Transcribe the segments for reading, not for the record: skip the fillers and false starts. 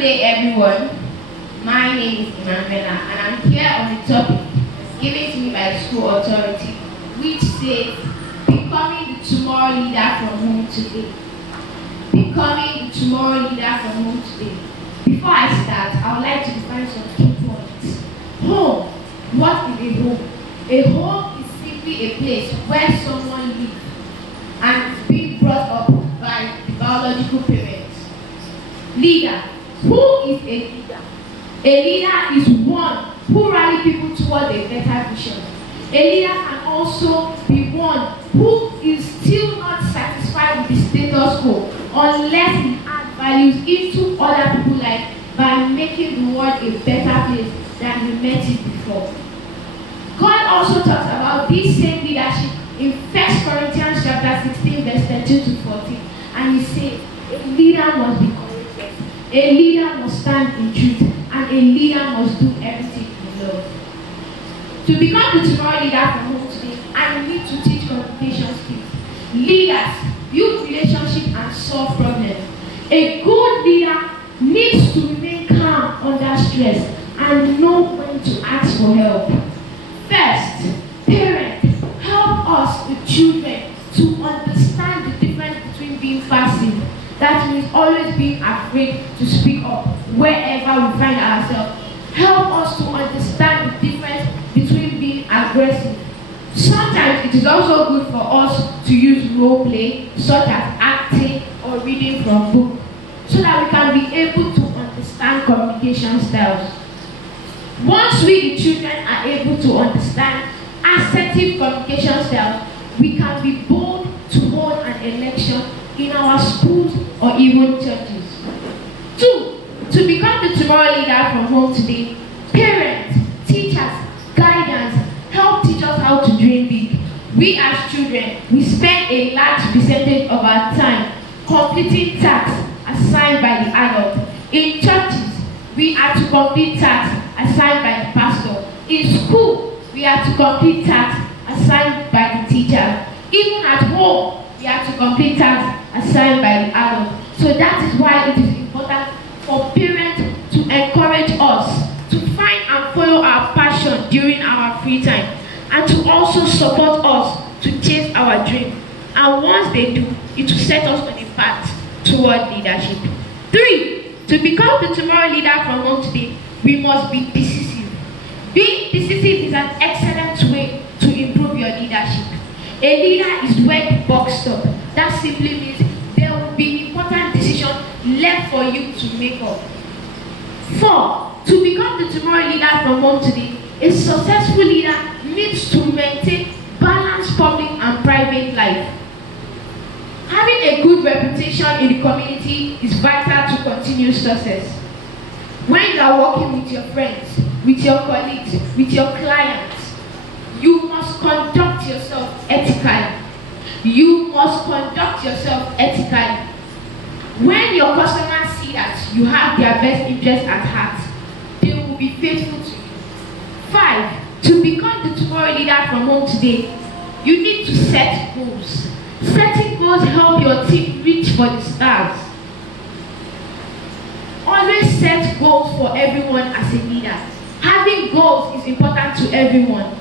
day, everyone. My name is Emmanuela, and I'm here on the topic given to me by the school authority, which says becoming the tomorrow leader from home today. Becoming the tomorrow leader from home today. Before I start, I would like to define some key points. Home. What is a home? A home is simply a place where someone lives and is being brought up by the biological parents. Leader. Who is a leader? A leader is one who rallies people towards a better vision. A leader can also be one who is still not satisfied with the status quo unless he adds values into other people's life by making the world a better place than he met it before. God also talks about this same leadership in 1 Corinthians chapter 16 verse 13 to 14, and he says, a leader must be courageous, a leader must stand in truth, and a leader must do everything in love. To become the tomorrow leader from home today, I need to teach communication skills. Leaders build relationships and solve problems. A good leader needs to remain calm under stress and know when to ask for help. First, parents, help us, the children, to understand the difference between being passive, that means always being afraid to speak up wherever we find ourselves. Help us to understand the difference between being aggressive. Sometimes it is also good for us to use role play, such as acting or reading from books, so that we can be able to understand communication styles. Once we, the children, are able to understand assertive communication styles, we can be bold to hold an election in our schools or even churches. 2. To become the tomorrow leader from home today, parents, teachers, guidance, help teach us how to dream big. We as children, we spend a large percentage of our time completing tasks assigned by the adult. In churches, we are to complete tasks assigned by the pastor. In school, we are to complete tasks assigned by the teacher. Even at home, we are to complete tasks assigned by the adult. So that is why it is important for parents to encourage us to find and follow our passion during our free time, and to also support us to chase our dream. And once they do, it will set us on a path toward leadership. 3. To become the tomorrow leader from home today, we must be decisive. Being decisive is an excellent way to improve your leadership. A leader is where the buck stops. That simply means there will be important decisions left for you to make up. 4. To become the tomorrow leader from home today, a successful leader needs to maintain balanced public and private life. Having a good reputation in the community is vital to continue success. When you are working with your friends, with your colleagues, with your clients, you must conduct yourself ethically. You must conduct yourself ethically. When your customers see that you have their best interest at heart, they will be faithful to you. 5. To become the tomorrow leader from home today, you need to set goals. Setting goals help your team reach for the stars. Always set goals for everyone as a leader. Having goals is important to everyone.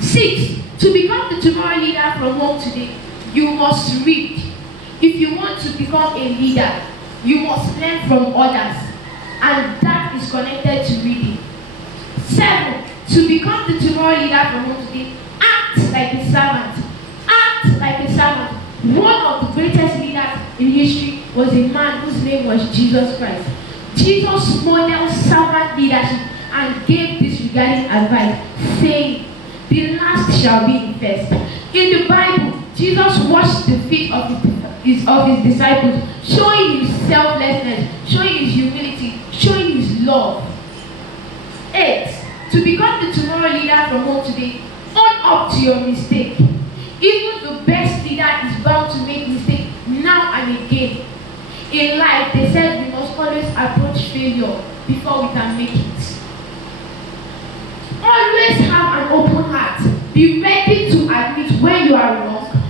6. To become the tomorrow leader from home today, you must read. If you want to become a leader, you must learn from others, and that is connected to reading. 7. To become the tomorrow leader from home today, act like a servant. Act like a servant. One of the greatest leaders in history was a man whose name was Jesus Christ. Jesus modeled servant leadership and gave this regarding advice, saying, the last shall be the first. In the Bible, Jesus washed the feet of his disciples, showing his selflessness, showing his humility, showing his love. 8. To become the tomorrow leader from home today, own up to your mistake. Even the best leader is bound to make mistakes now and again. In life, they said we must always approach failure before we can make it. Always have an open heart. Be ready to admit when you are wrong,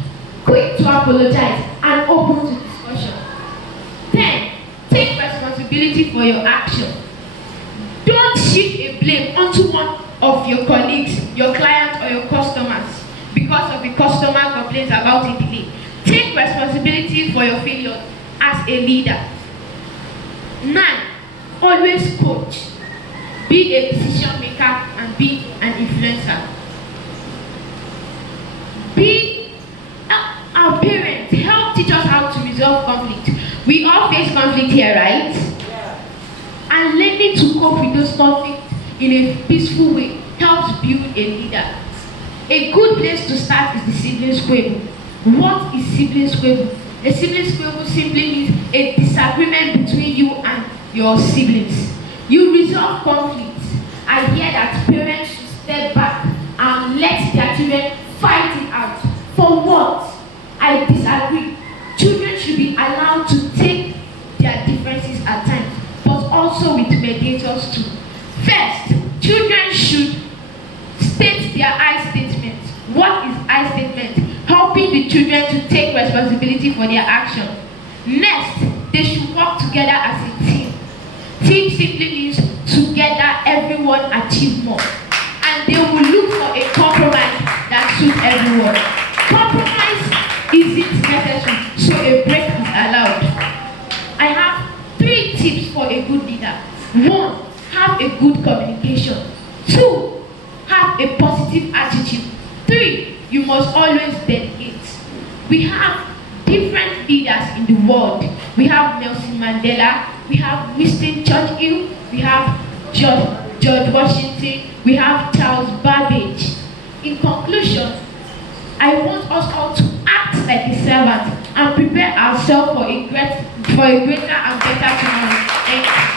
quick to apologize, and open to discussion. 10. Take responsibility for for your action. Don't shift a blame onto one of your colleagues, your clients, or your customers because of the customer complaints about a delay. Take responsibility for your failure as a leader. 9. Always coach. Be a decision maker and be an influencer. Be our parents. Help teach us how to resolve conflict. We all face conflict here, right? Yeah. And learning to cope with those conflicts in a peaceful way helps build a leader. A good place to start is the sibling squabble. What is sibling squabble? A sibling squabble simply means a disagreement between you and your siblings. You resolve conflicts. I hear that parents should step back and let their children fight it out. For what? I disagree. Children should be allowed to take their differences at times, but also with mediators too. First, children should state their I statement. What is I statement? Helping the children to take responsibility for their action. Next, they should work together as a team. Team simply means together everyone achieves more. And they will look for a compromise that suits everyone. Compromise isn't necessary, so a break is allowed. I have 3 tips for a good leader. 1. Have a good communication. 2. Have a positive attitude. 3. You must always delegate. We have different leaders in the world. We have Nelson Mandela, we have Winston Churchill, we have George Washington, we have Charles Babbage. In conclusion, I want us all to act like a servant and prepare ourselves for a greater and better tomorrow. Thank you.